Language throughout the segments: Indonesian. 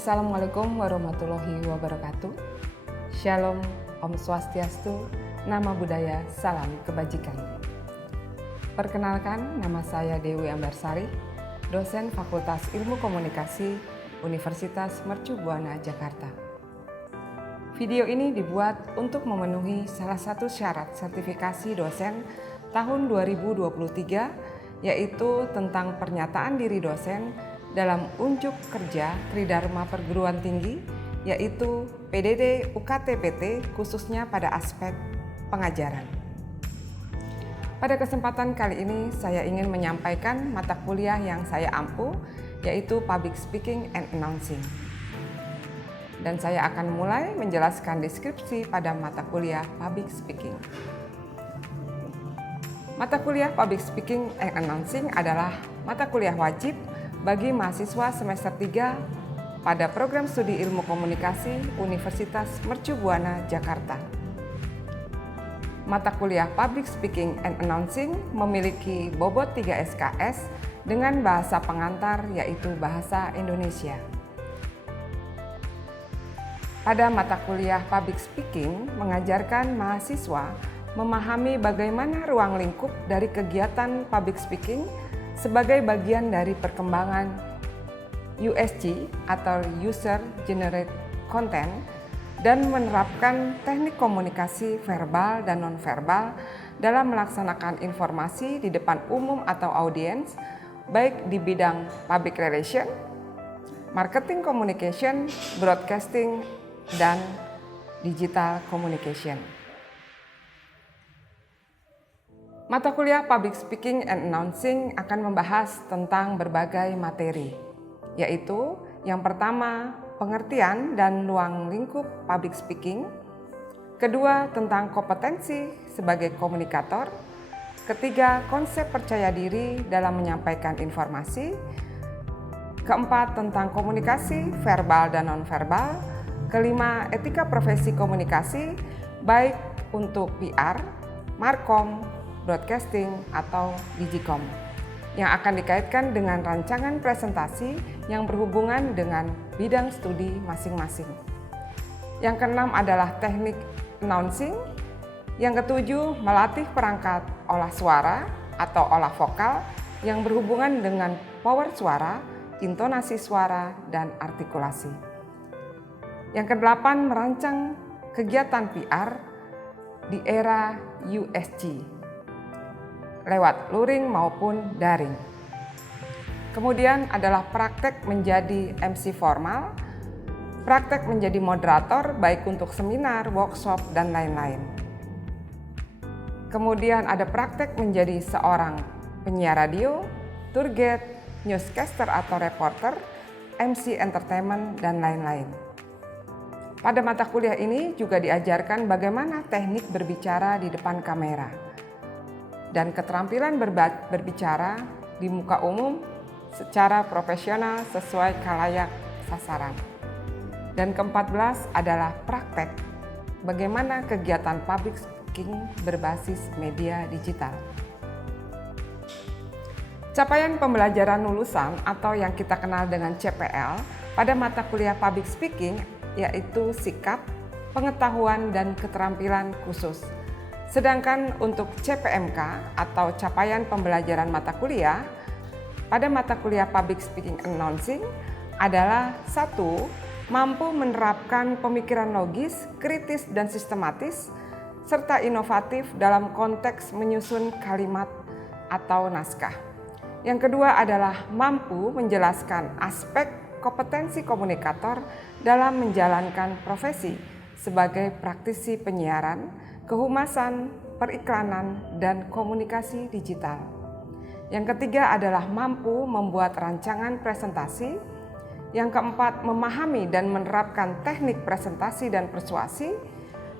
Assalamualaikum warahmatullahi wabarakatuh. Shalom, Om Swastiastu, Nama Budaya, Salam Kebajikan. Perkenalkan, nama saya Dewi Ambarsari, dosen Fakultas Ilmu Komunikasi Universitas Mercu Buana, Jakarta. Video ini dibuat untuk memenuhi salah satu syarat sertifikasi dosen tahun 2023, yaitu tentang pernyataan diri dosen dalam unjuk kerja Tridharma Perguruan Tinggi, yaitu PDD UKT-PT khususnya pada aspek pengajaran. Pada kesempatan kali ini saya ingin menyampaikan mata kuliah yang saya ampu, yaitu Public Speaking and Announcing. Dan saya akan mulai menjelaskan deskripsi pada mata kuliah Public Speaking. Mata kuliah Public Speaking and Announcing adalah mata kuliah wajib bagi mahasiswa semester 3 pada program studi ilmu komunikasi Universitas Mercu Buana, Jakarta. Mata kuliah Public Speaking and Announcing memiliki bobot 3 SKS dengan bahasa pengantar yaitu bahasa Indonesia. Pada mata kuliah Public Speaking mengajarkan mahasiswa memahami bagaimana ruang lingkup dari kegiatan public speaking sebagai bagian dari perkembangan USG atau User Generated Content dan menerapkan teknik komunikasi verbal dan nonverbal dalam melaksanakan informasi di depan umum atau audiens, baik di bidang public relation, marketing communication, broadcasting, dan digital communication. Mata kuliah Public Speaking and Announcing akan membahas tentang berbagai materi, yaitu yang pertama, pengertian dan ruang lingkup public speaking, kedua, tentang kompetensi sebagai komunikator, ketiga, konsep percaya diri dalam menyampaikan informasi, keempat, tentang komunikasi verbal dan nonverbal, kelima, etika profesi komunikasi, baik untuk PR, markom, broadcasting, atau digicom, yang akan dikaitkan dengan rancangan presentasi yang berhubungan dengan bidang studi masing-masing. Yang keenam adalah teknik announcing. Yang ketujuh, melatih perangkat olah suara atau olah vokal yang berhubungan dengan power suara, intonasi suara, dan artikulasi. Yang kedelapan, merancang kegiatan PR di era USG lewat luring maupun daring. Kemudian adalah praktek menjadi MC formal, praktek menjadi moderator baik untuk seminar, workshop, dan lain-lain. Kemudian ada praktek menjadi seorang penyiar radio, tour guide, newscaster atau reporter, MC entertainment, dan lain-lain. Pada mata kuliah ini juga diajarkan bagaimana teknik berbicara di depan kamera dan keterampilan berbicara di muka umum secara profesional sesuai khalayak sasaran. Dan ke-14 adalah praktek bagaimana kegiatan public speaking berbasis media digital. Capaian pembelajaran lulusan atau yang kita kenal dengan CPL pada mata kuliah public speaking yaitu sikap, pengetahuan, dan keterampilan khusus. Sedangkan untuk CPMK atau capaian pembelajaran mata kuliah pada mata kuliah Public Speaking Announcing adalah 1. Mampu menerapkan pemikiran logis, kritis, dan sistematis, serta inovatif dalam konteks menyusun kalimat atau naskah. Yang kedua adalah mampu menjelaskan aspek kompetensi komunikator dalam menjalankan profesi sebagai praktisi penyiaran, kehumasan, periklanan, dan komunikasi digital. Yang ketiga adalah mampu membuat rancangan presentasi. Yang keempat, memahami dan menerapkan teknik presentasi dan persuasi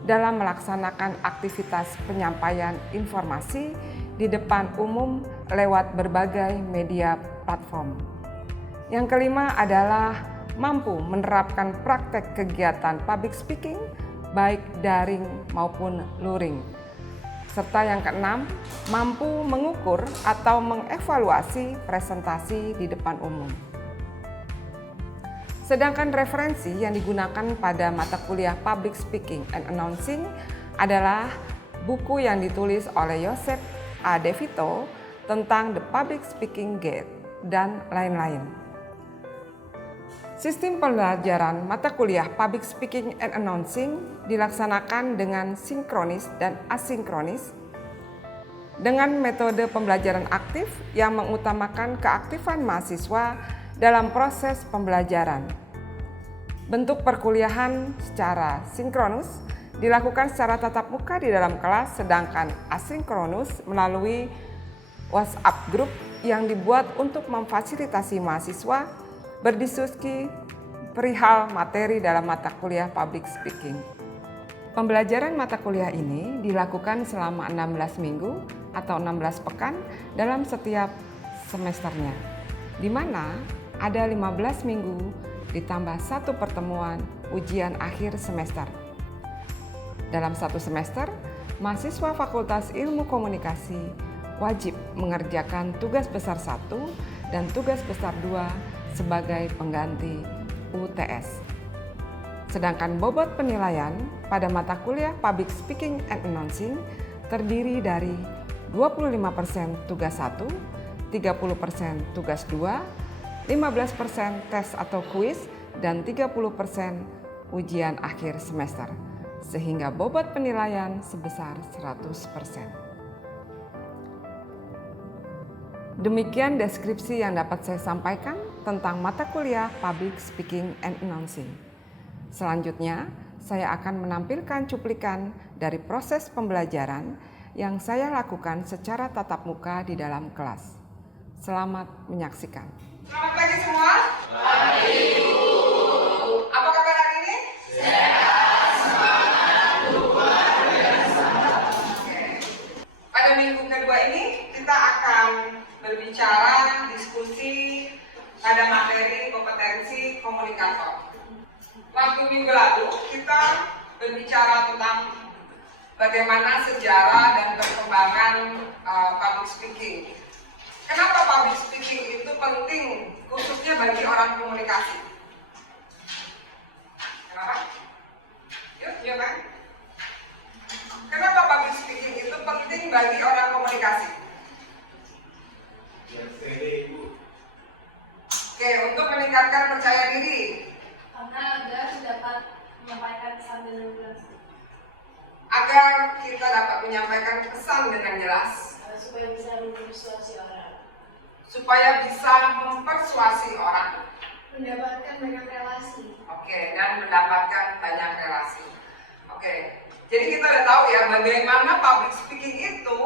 dalam melaksanakan aktivitas penyampaian informasi di depan umum lewat berbagai media platform. Yang kelima adalah mampu menerapkan praktek kegiatan public speaking baik daring maupun luring. Serta yang keenam, mampu mengukur atau mengevaluasi presentasi di depan umum. Sedangkan referensi yang digunakan pada mata kuliah Public Speaking and Announcing adalah buku yang ditulis oleh Joseph A. De Vito tentang The Public Speaking Guide dan lain-lain. Sistem pembelajaran mata kuliah Public Speaking and Announcing dilaksanakan dengan sinkronis dan asinkronis dengan metode pembelajaran aktif yang mengutamakan keaktifan mahasiswa dalam proses pembelajaran. Bentuk perkuliahan secara sinkronus dilakukan secara tatap muka di dalam kelas, sedangkan asinkronus melalui WhatsApp group yang dibuat untuk memfasilitasi mahasiswa berdiskusi perihal materi dalam mata kuliah Public Speaking. Pembelajaran mata kuliah ini dilakukan selama 16 minggu atau 16 pekan dalam setiap semesternya, di mana ada 15 minggu ditambah 1 pertemuan ujian akhir semester. Dalam 1 semester, mahasiswa Fakultas Ilmu Komunikasi wajib mengerjakan tugas besar 1 dan tugas besar 2 sebagai pengganti UTS. Sedangkan bobot penilaian pada mata kuliah Public Speaking and Announcing terdiri dari 25% tugas 1, 30% tugas 2, 15% tes atau kuis, dan 30% ujian akhir semester, sehingga bobot penilaian sebesar 100%. Demikian deskripsi yang dapat saya sampaikan tentang mata kuliah Public Speaking and Announcing. Selanjutnya, saya akan menampilkan cuplikan dari proses pembelajaran yang saya lakukan secara tatap muka di dalam kelas. Selamat menyaksikan. Selamat pagi semua. Pagi, Ibu. Apa kabar hari ini? Sehat, semangat, luar biasa. Pada minggu kedua ini kita akan berbicara, diskusi pada materi kompetensi komunikator. Waktu minggu lalu kita berbicara tentang bagaimana sejarah dan perkembangan public speaking. Kenapa public speaking itu penting khususnya bagi orang komunikasi? Kenapa? Yuk kan? Kenapa public speaking itu penting bagi orang komunikasi? Oke, untuk meningkatkan percaya diri. Karena agar dapat menyampaikan pesan dengan jelas. Agar kita dapat menyampaikan pesan dengan jelas. Supaya bisa mempersuasi orang. Supaya bisa mempersuasi orang. Mendapatkan banyak relasi. Oke, dan mendapatkan banyak relasi. Oke, jadi kita udah tahu ya bagaimana public speaking itu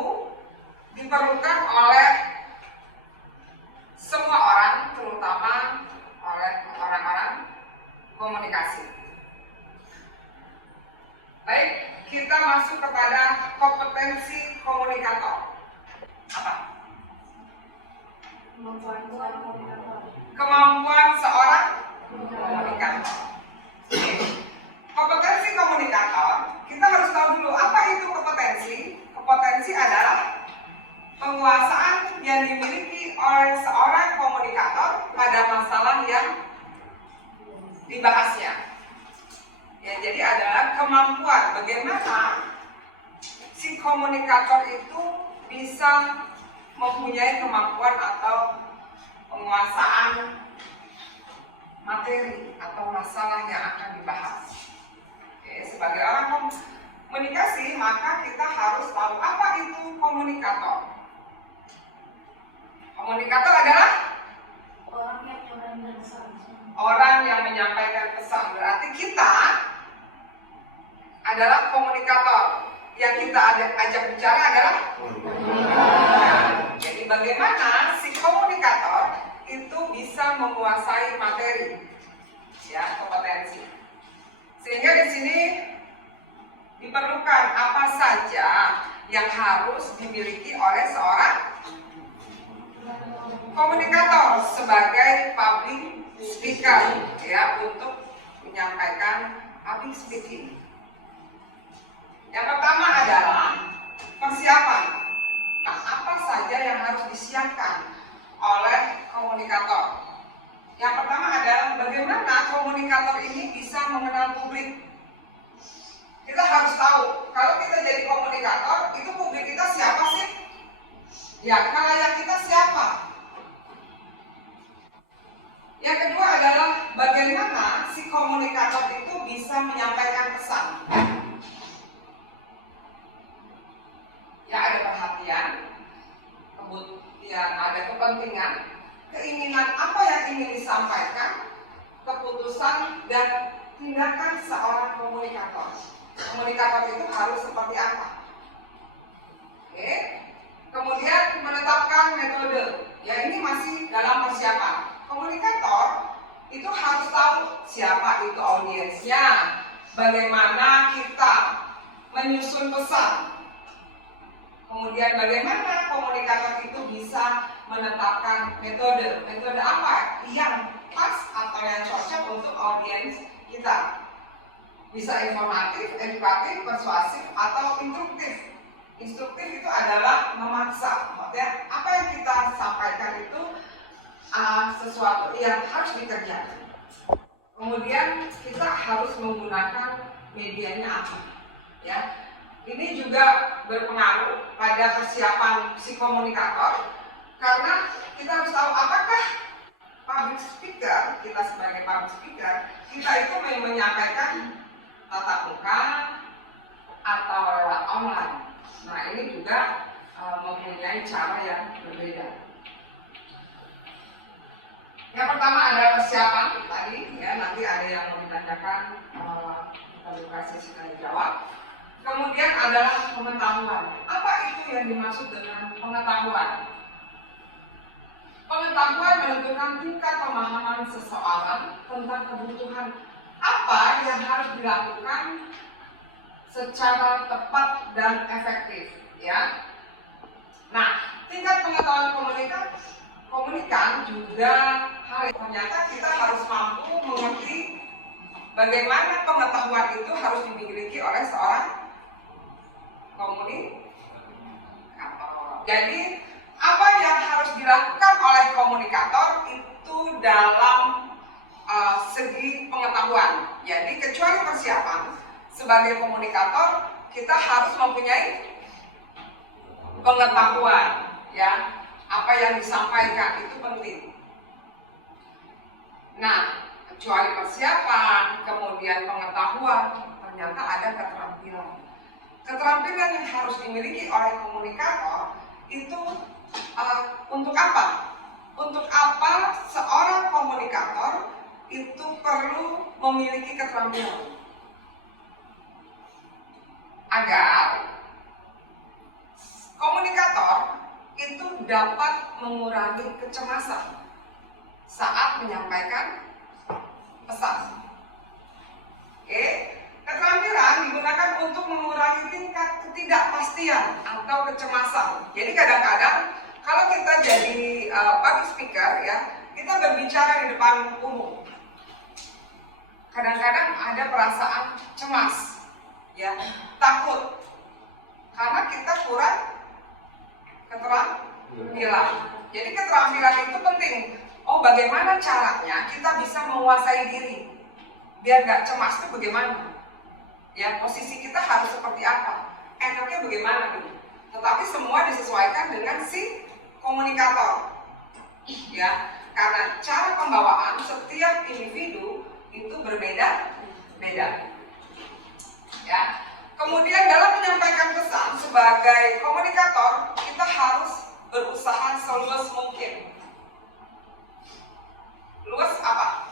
diperlukan oleh semua orang, terutama oleh orang-orang komunikasi. Baik, kita masuk kepada kompetensi komunikator. Apa? Kemampuan seorang komunikator. Kemampuan seorang komunikator. Kompetensi komunikator, kita harus tahu dulu apa itu kompetensi. Kompetensi adalah penguasaan yang dimiliki oleh seorang komunikator pada masalah yang dibahasnya. Ya, jadi adalah kemampuan bagaimana si komunikator itu bisa mempunyai kemampuan atau penguasaan materi atau masalah yang akan dibahas. Oke, sebagai orang komunikasi, maka kita harus tahu apa itu komunikator. Komunikator adalah orang yang menyampaikan pesan. Berarti kita adalah komunikator. Yang kita ajak bicara adalah jadi bagaimana si komunikator itu bisa menguasai materi, ya, kompetensi. Sehingga di sini diperlukan apa saja yang harus dimiliki oleh seorang komunikator sebagai public speaker, ya, untuk menyampaikan public speaking. Yang pertama adalah persiapan. Nah, apa saja yang harus disiapkan oleh komunikator? Yang pertama adalah bagaimana mengenal publik. Kita harus tahu, kalau kita jadi komunikator, itu publik kita siapa sih? Ya, khalayak kita siapa? Yang kedua adalah bagaimana si komunikator itu bisa menyampaikan pesan. Ya, ada perhatian, kemudian ada kepentingan, keinginan apa yang ingin disampaikan, keputusan dan tindakan seorang komunikator. Komunikator itu harus seperti apa? Oke. Kemudian menetapkan metode. Ya, ini masih dalam persiapan. Komunikator itu harus tahu siapa itu audiensnya, bagaimana kita menyusun pesan. Kemudian bagaimana komunikator itu bisa menetapkan metode. Metode apa yang pas atau yang cocok untuk audiens kita. Bisa informatif, edukatif, persuasif, atau instruktif. Instruktif itu adalah memaksa. Maksudnya apa yang kita sampaikan itu sesuatu yang harus dikerjakan. Kemudian kita harus menggunakan medianya apa. Ya. Ini juga berpengaruh pada persiapan si komunikator, karena kita harus tahu apakah public speaker, kita sebagai public speaker, kita itu menyampaikan tatap muka atau lewat online. Nah, ini juga mempunyai cara yang berbeda. Yang pertama adalah persiapan tadi, ya, nanti ada yang mau ditanyakan, kita kasih sekali jawab. Kemudian adalah pengetahuan. Apa itu yang dimaksud dengan pengetahuan? Pengetahuan menentukan tingkat pemahaman seseorang tentang kebutuhan apa yang harus dilakukan secara tepat dan efektif, ya. Nah, tingkat pengetahuan komunikan juga ternyata kita harus mampu mengerti bagaimana pengetahuan itu harus dimiliki oleh seorang komunikator. Jadi, apa yang harus dilakukan oleh komunikator itu dalam segi pengetahuan. Jadi, kecuali persiapan, sebagai komunikator kita harus mempunyai pengetahuan, ya, apa yang disampaikan itu penting. Nah, kecuali persiapan, kemudian pengetahuan, ternyata ada keterampilan. Keterampilan yang harus dimiliki oleh komunikator itu untuk apa? Untuk apa seorang komunikator itu perlu memiliki keterampilan? Agar komunikator itu dapat mengurangi kecemasan saat menyampaikan pesan. Oke, keterampilan digunakan untuk mengurangi tingkat ketidakpastian atau kecemasan. Jadi kadang-kadang kalau kita jadi public speaker, ya, kita berbicara di depan umum. Kadang-kadang ada perasaan cemas, ya, takut, karena kita kurang keterampilan. Jadi keterampilan itu penting. Oh, bagaimana caranya kita bisa menguasai diri biar gak cemas itu bagaimana? Ya, posisi kita harus seperti apa? Enaknya bagaimana nih? Tetapi semua disesuaikan dengan si komunikator. Ya, karena cara pembawaan setiap individu itu berbeda-beda. Ya. Kemudian dalam menyampaikan pesan sebagai komunikator, kita harus berusaha seluas mungkin. Luas apa?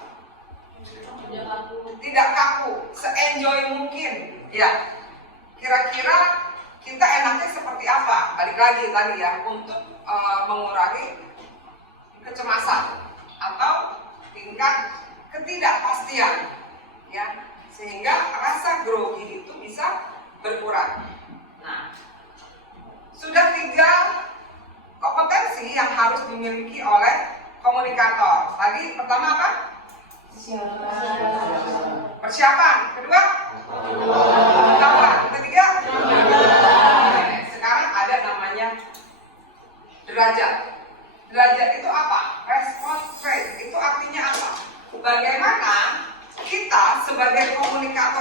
Tidak kaku, se-enjoy mungkin. Ya. Kira-kira kita enaknya seperti apa? Balik lagi tadi, ya, untuk mengurangi kecemasan atau tingkat ketidakpastian, ya, sehingga rasa grogi itu bisa berkurang. Nah, sudah 3 kompetensi yang harus dimiliki oleh komunikator. Tadi pertama apa? Persiapan. Kedua? Pengetahuan. Ketiga? Sekarang ada namanya derajat. Derajat itu apa? Response rate. Itu artinya apa? Bagaimana kita sebagai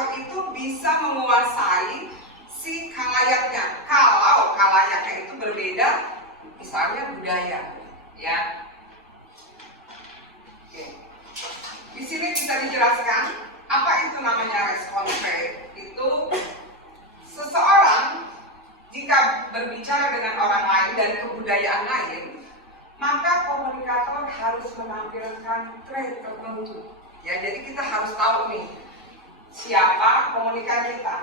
komunikator itu bisa menguasai si kalayaknya. Kalau kalayaknya itu berbeda, misalnya budaya, ya. Oke. Di sini bisa dijelaskan apa itu namanya respon trait. Itu seseorang jika berbicara dengan orang lain dari kebudayaan lain, maka komunikator harus menampilkan trait tertentu. Ya, jadi kita harus tahu nih siapa komunikan kita.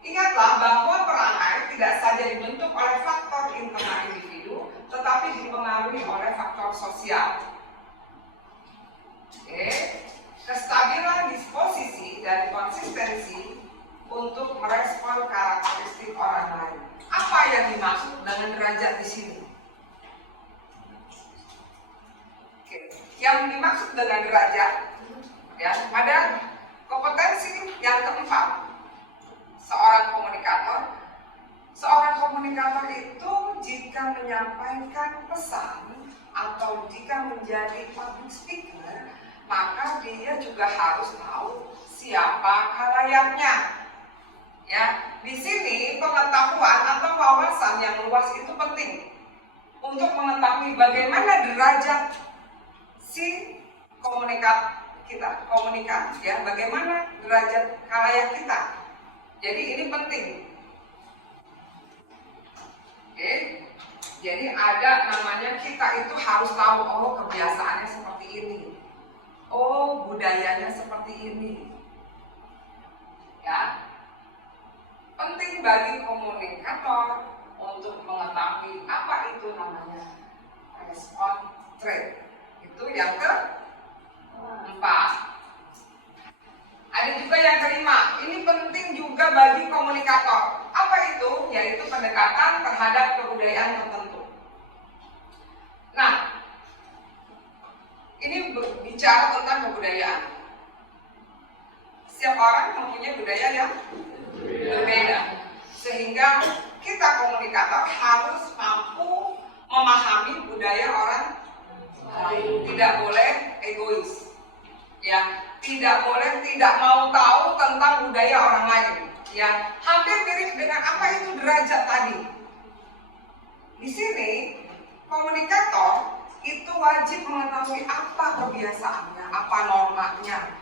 Ingatlah bahwa perangai tidak saja dibentuk oleh faktor internal individu, tetapi dipengaruhi oleh faktor sosial. Oke, kestabilan disposisi dan konsistensi untuk merespon karakteristik orang lain. Apa yang dimaksud dengan derajat di sini? Oke, yang dimaksud dengan derajat, ya, pada kompetensi yang keempat. Seorang komunikator itu jika menyampaikan pesan atau jika menjadi public speaker, maka dia juga harus tahu siapa kalayaknya. Ya, di sini pengetahuan atau wawasan yang luas itu penting untuk mengetahui bagaimana derajat si komunikat, ya, bagaimana derajat kalayak kita. Jadi ini penting. Oke. Jadi ada namanya kita itu harus tahu, oh kebiasaannya seperti ini. Oh budayanya seperti ini. Ya. Penting bagi komunikator untuk mengetahui apa itu namanya respon trait. Itu yang keempat. Ada juga yang kelima, ini penting juga bagi komunikator. Apa itu? Yaitu pendekatan terhadap kebudayaan tertentu. Nah, ini bicara tentang kebudayaan. Setiap orang mempunyai budaya yang berbeda. Sehingga kita komunikator harus mampu memahami budaya orang lain. Tidak boleh egois. Ya, tidak boleh tidak mau tahu tentang budaya orang lain. Ya, hampir mirip dengan apa itu derajat tadi. Di sini komunikator itu wajib mengetahui apa kebiasaannya, apa normanya.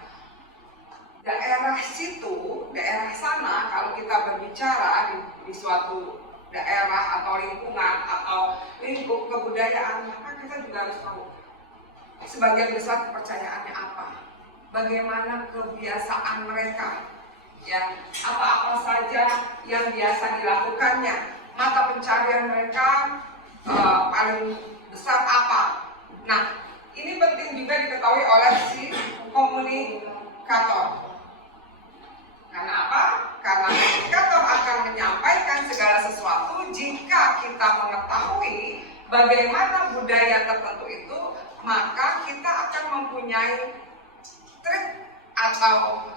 Daerah situ, daerah sana, kalau kita berbicara di suatu daerah atau lingkungan atau lingkup kebudayaan, maka kita juga harus tahu sebagian besar kepercayaannya apa. Bagaimana kebiasaan mereka, ya, apa-apa saja yang biasa dilakukannya, mata pencarian mereka paling besar apa. Nah, ini penting juga diketahui oleh si komunikator. Karena apa? Karena komunikator akan menyampaikan segala sesuatu. Jika kita mengetahui bagaimana budaya tertentu itu, maka kita akan mempunyai trik atau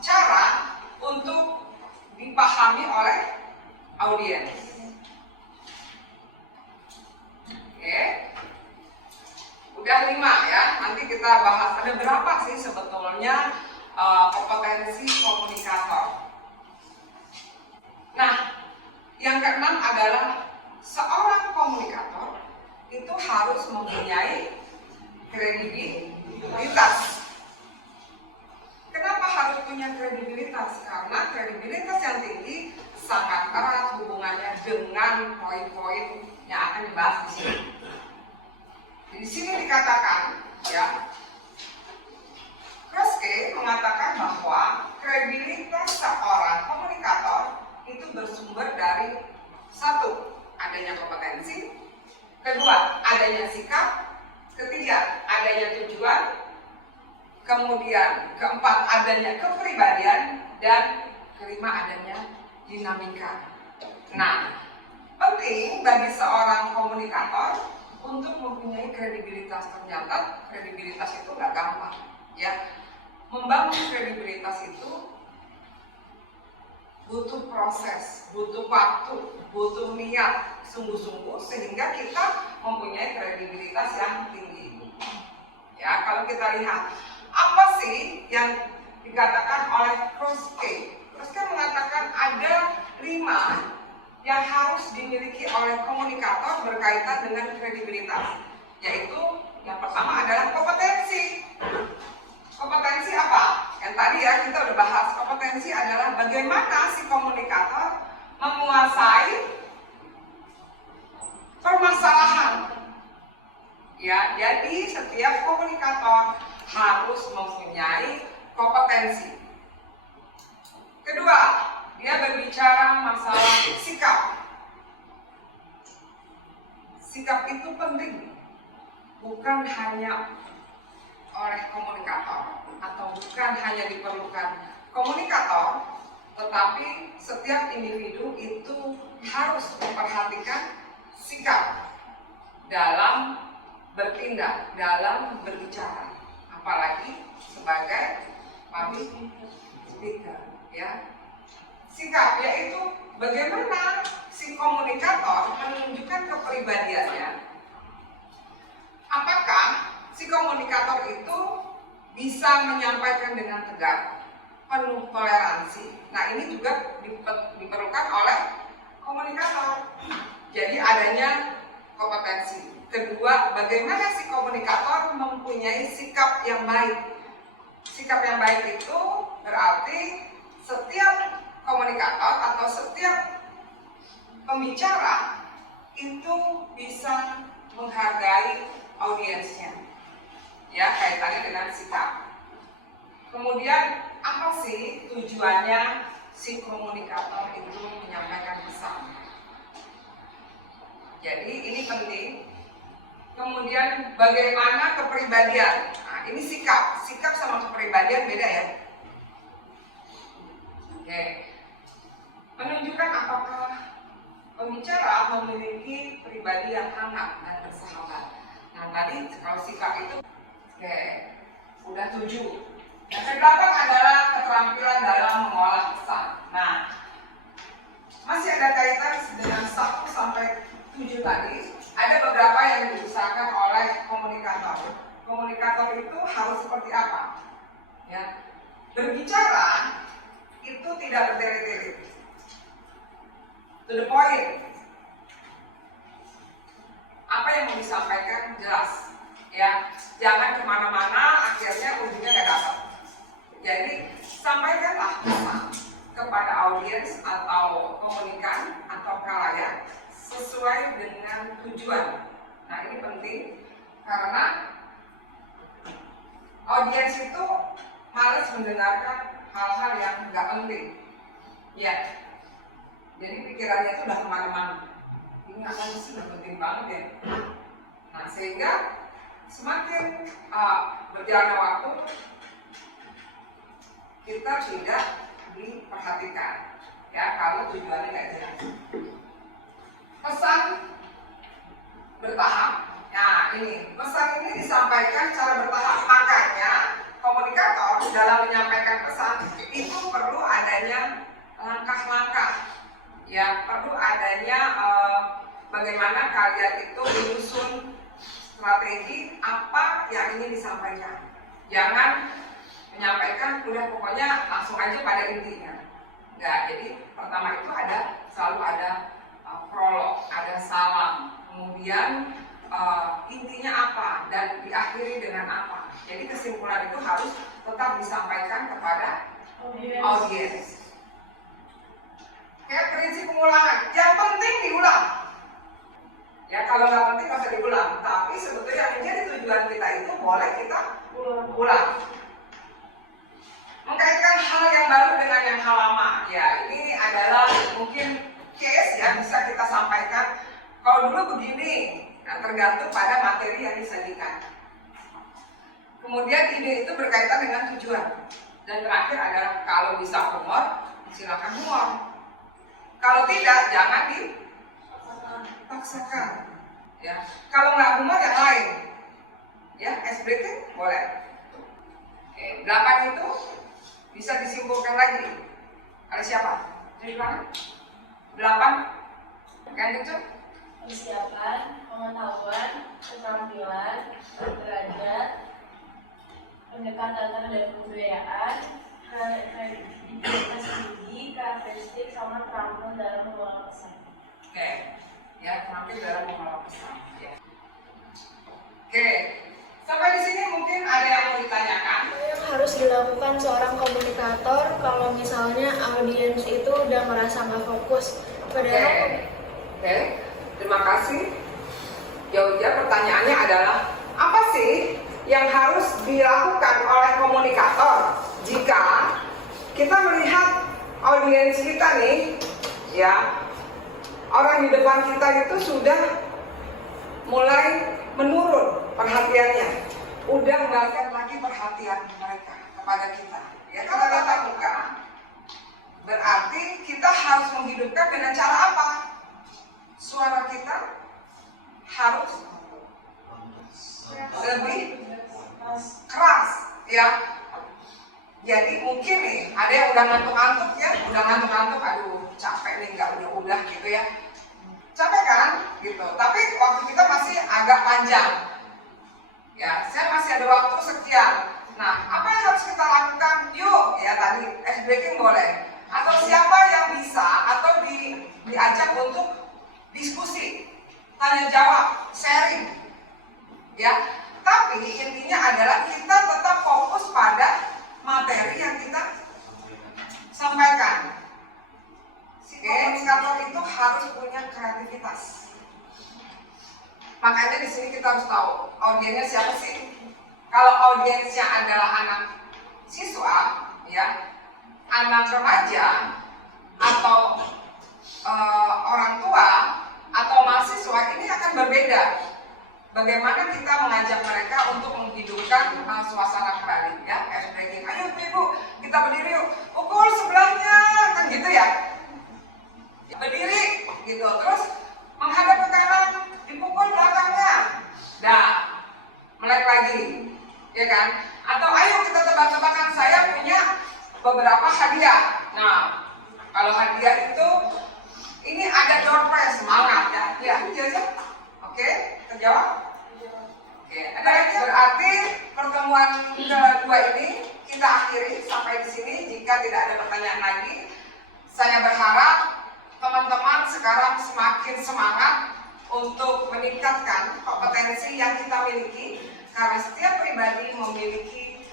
cara untuk dipahami oleh audiens. Oke, udah 5 ya. Nanti kita bahas ada berapa sih sebetulnya kompetensi komunikator. Nah, yang keenam adalah seorang komunikator itu harus mempunyai kredibilitas. Kenapa harus punya kredibilitas? Karena kredibilitas yang tinggi sangat erat hubungannya dengan poin-poin yang akan dibahas di sini. Di sini dikatakan, ya, Kroske mengatakan bahwa kredibilitas seorang komunikator itu bersumber dari satu, adanya kompetensi, kedua, adanya sikap, ketiga, adanya tujuan, kemudian keempat, adanya kepribadian, dan kelima, adanya dinamika. Nah, penting bagi seorang komunikator untuk mempunyai kredibilitas. Ternyata kredibilitas itu nggak gampang, ya. Membangun kredibilitas itu butuh proses, butuh waktu, butuh niat sungguh-sungguh sehingga kita mempunyai kredibilitas yang tinggi. Ya, kalau kita lihat apa sih yang dikatakan oleh Kroske. Kroske mengatakan ada 5 yang harus dimiliki oleh komunikator berkaitan dengan kredibilitas, yaitu yang pertama adalah kompetensi. Kompetensi apa? Yang tadi ya kita udah bahas. Kompetensi adalah bagaimana si komunikator menguasai permasalahan. Ya, jadi setiap komunikator harus mempunyai kompetensi. Kedua, dia berbicara masalah sikap. Sikap itu penting, bukan hanya oleh komunikator atau bukan hanya diperlukan komunikator, tetapi setiap individu itu harus memperhatikan sikap dalam bertindak, dalam berbicara, apalagi sebagai public speaker, ya. Sikap yaitu bagaimana si komunikator menunjukkan kepribadiannya. Apakah si komunikator itu bisa menyampaikan dengan tegak, penuh toleransi. Nah, ini juga diperlukan oleh komunikator. Jadi adanya kompetensi. Kedua, bagaimana si komunikator mempunyai sikap yang baik. Sikap yang baik itu berarti setiap komunikator atau setiap pembicara itu bisa menghargai audiensnya. Ya, kaitannya dengan sikap. Kemudian, apa sih tujuannya si komunikator itu menyampaikan pesan? Jadi, ini penting. Kemudian bagaimana kepribadian? Nah, ini sikap. Sikap sama kepribadian beda ya. Oke. Menunjukkan apakah pembicara memiliki pribadi yang hangat dan bersahabat. Nah, tadi kalau sikap itu oke, udah 7. Yang ke-8 adalah keterampilan dalam mengolah pesan. Nah, masih ada kaitan dengan 1 sampai 7 tadi. Ada beberapa yang diusahakan oleh komunikator. Komunikator itu harus seperti apa? Ya, berbicara itu tidak bertele-tele. To the point. Apa yang mau disampaikan jelas. Ya, jangan kemana-mana akhirnya ujungnya nggak dapat. Jadi sampaikanlah pesan kepada audiens atau komunikan atau khalayak sesuai dengan tujuan. Nah, ini penting karena audiens itu malas mendengarkan hal-hal yang nggak penting. Ya, jadi pikirannya itu udah kemana-mana. Ini apa sih nggak penting banget ya. Nah, sehingga semakin berjalannya waktu kita tidak diperhatikan. Ya, kalau tujuannya nggak jelas. Pesan bertahap. Nah, ini pesan ini disampaikan secara bertahap. Makanya komunikator dalam menyampaikan pesan itu perlu adanya langkah-langkah. Ya, perlu adanya bagaimana kalian itu menyusun strategi apa yang ingin disampaikan. Jangan menyampaikan udah pokoknya langsung aja pada intinya. Enggak, jadi pertama itu selalu ada prolog, ada salam, kemudian intinya apa dan diakhiri dengan apa. Jadi kesimpulan itu harus tetap disampaikan kepada audiens. Kayak prinsip pengulangan, yang penting diulang. Ya, kalau nggak penting nggak usah diulang. Tapi sebetulnya yang menjadi tujuan kita itu boleh kita ulang. Mengkaitkan hal yang baru dengan yang hal lama. Ya, ini adalah mungkin case ya bisa kita sampaikan. Kalau dulu begini, nah, tergantung pada materi yang disajikan. Kemudian ide itu berkaitan dengan tujuan. Dan terakhir adalah kalau bisa humor, silakan humor. Kalau tidak, jangan dipaksakan. Ya, kalau nggak humor yang lain, ya, ice breaking boleh. Oke, 8 itu bisa disimpulkan lagi. Ada siapa? Jadi mana? 8. Yang kecil? Persiapan, pengetahuan, keterampilan, derajat, pendekatan terhadap kebudayaan, kredibilitas tinggi, karakteristik, sama terampil dalam mengelola pesan. Oke, ya terampil dalam mengelola pesan. Ya. Oke, sampai di sini mungkin ada yang mau ditanyakan. Yang harus dilakukan seorang komunikator kalau misalnya audiens itu udah merasa nggak fokus. Padahal Oke, terima kasih. Ya udah, pertanyaannya adalah apa sih yang harus dilakukan oleh komunikator jika kita melihat audiens kita nih, ya, orang di depan kita itu sudah mulai menurun perhatiannya, udah nggak ada lagi perhatian mereka kepada kita. Ya, kalau tatap muka berarti kita harus menghidupkan dengan cara apa? Suara kita harus lebih keras, ya. Jadi mungkin nih ada yang udah ngantuk-ngantuk ya, aduh capek nih, udah gitu ya. Capek kan? Gitu. Tapi waktu kita masih agak panjang. Ya, saya masih ada waktu sekian. Nah, apa yang harus kita lakukan? Yuk, ya tadi ice breaking boleh. Atau siapa yang bisa atau diajak untuk diskusi, tanya jawab, sharing. Ya. Tapi intinya adalah kita tetap fokus pada materi yang kita sampaikan. Komunikator itu harus punya kreativitas. Makanya di sini kita harus tahu audiensnya siapa sih. Kalau audiensnya adalah anak siswa, ya, anak remaja, atau orang tua atau mahasiswa, ini akan berbeda. Bagaimana kita mengajak mereka untuk menghidupkan suasana kembali, ya, ice breaking. Ayo ibu, kita berdiri yuk, pukul sebelahnya, kan gitu ya. Berdiri, gitu, terus menghadap ke kanan, dipukul belakangnya. Dah, melek lagi, ya kan? Atau ayo kita tebak-tebakan, saya punya beberapa hadiah. Nah, kalau hadiah itu, ini ada door prize, semangat ya. Ya, aja. Oke, terjawab? Oke, ada lagi. Berarti pertemuan kedua ini kita akhiri sampai di sini. Jika tidak ada pertanyaan lagi, saya berharap teman-teman sekarang semakin semangat untuk meningkatkan kompetensi yang kita miliki, karena setiap pribadi memiliki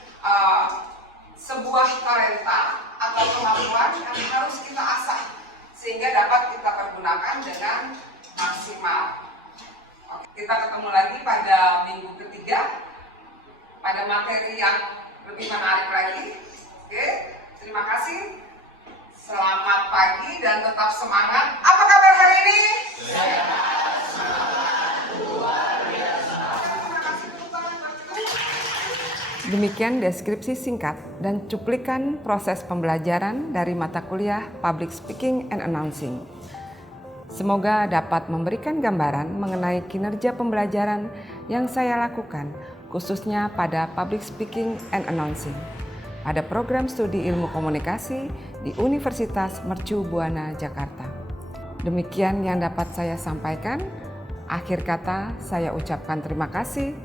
sebuah talenta atau kemampuan yang harus kita asah sehingga dapat kita pergunakan dengan maksimal. Kita ketemu lagi pada minggu ketiga pada materi yang lebih menarik lagi. Oke, terima kasih. Selamat pagi dan tetap semangat. Apa kabar hari ini? Demikian deskripsi singkat dan cuplikan proses pembelajaran dari mata kuliah Public Speaking and Announcing. Semoga dapat memberikan gambaran mengenai kinerja pembelajaran yang saya lakukan, khususnya pada Public Speaking and Announcing, pada program studi ilmu komunikasi di Universitas Mercu Buana, Jakarta. Demikian yang dapat saya sampaikan. Akhir kata, saya ucapkan terima kasih,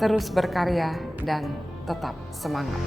terus berkarya, dan tetap semangat.